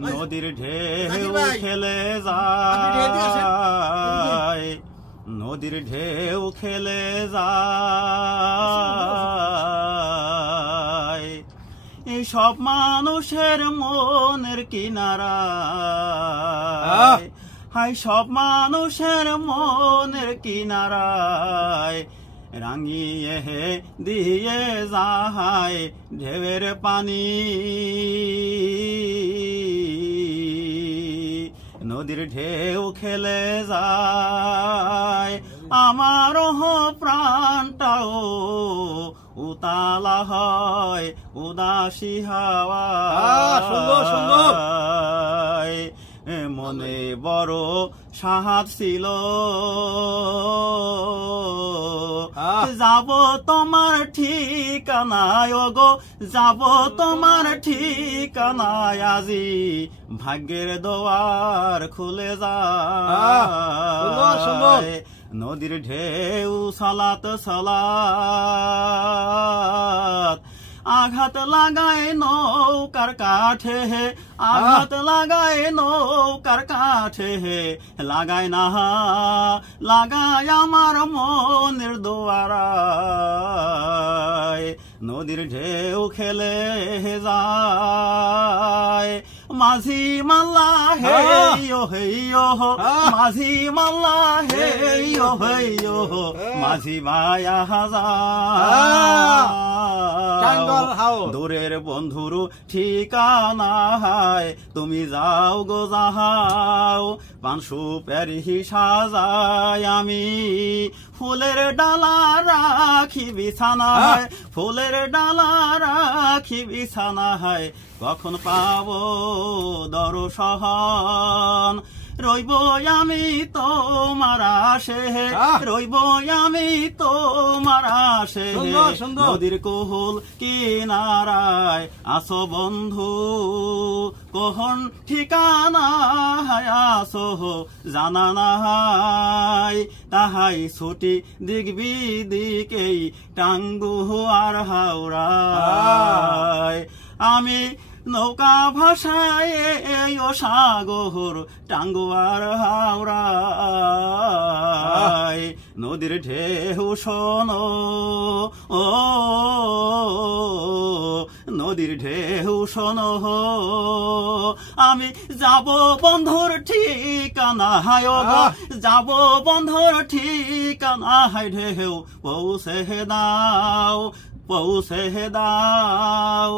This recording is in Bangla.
নদীর ঢেউ খেলে যায়, নদীর ঢেউ খেলে যায় এই সব মানুষের মনের কিনারায়, হাই সব মানুষের মনের কিনারায় রাঙিয়ে দিয়ে যায় ঢেউয়ের পানি। নদীর ঢেউ খেলে যায় আমারও প্রাণটাও উতালা হয় উদাসী হাওয়া। মনে বড় সাহাত ছিল যাব তোমার ঠিকানায় গো, যাব তোমার ঠিকানায় আজি ভাগ্যের দোয়ার খুলে যায়। নদীর ঢেউ সালাত সালাত আঘাত লাগায় নৌকার কাঠে, আঘাত লাগায় নৌকার কাঠে, লাগায় না লাগায় আমার মনের দোয়ারায়। নদীর ঢেউ খেলে যায় মাঝি মাল্লা হে হেইয়ো, মাঝি মাল্লা হে হেইয়ো, মাঝি মায়া হাজার দূরের বন্ধুর ঠিকানা হায় তুমি যাও গো যাও, পাঁচশো প্যারি সাজায় আমি ফুলের ডালা রাখি বিছানায়, ফুলের ডালা রাখি বিছানায় কখন পাবো দর্শন। রইব আমি তোমার আশে, রইব আমি তোমার আশে, নদীর কোহল কিনারায় আসো বন্ধু কখন ঠিকানা আসো জানা নাই, তাহাই ছুটি দিক বিদিকেই টাঙ্গু আর হাওড়ায়। আমি নৌকা ভাষায় ও সাগর টাঙ্গুয়ার হাওড়ায়। নদীর ঢেউ শোনো ও, নদীর ঢেউ শোনো আমি যাব বন্ধুর ঠিকানা হায় গো, যাব বন্ধুর ঠিকানা হায় ঢেউ পৌঁছে দাও, পৌঁছে দাও।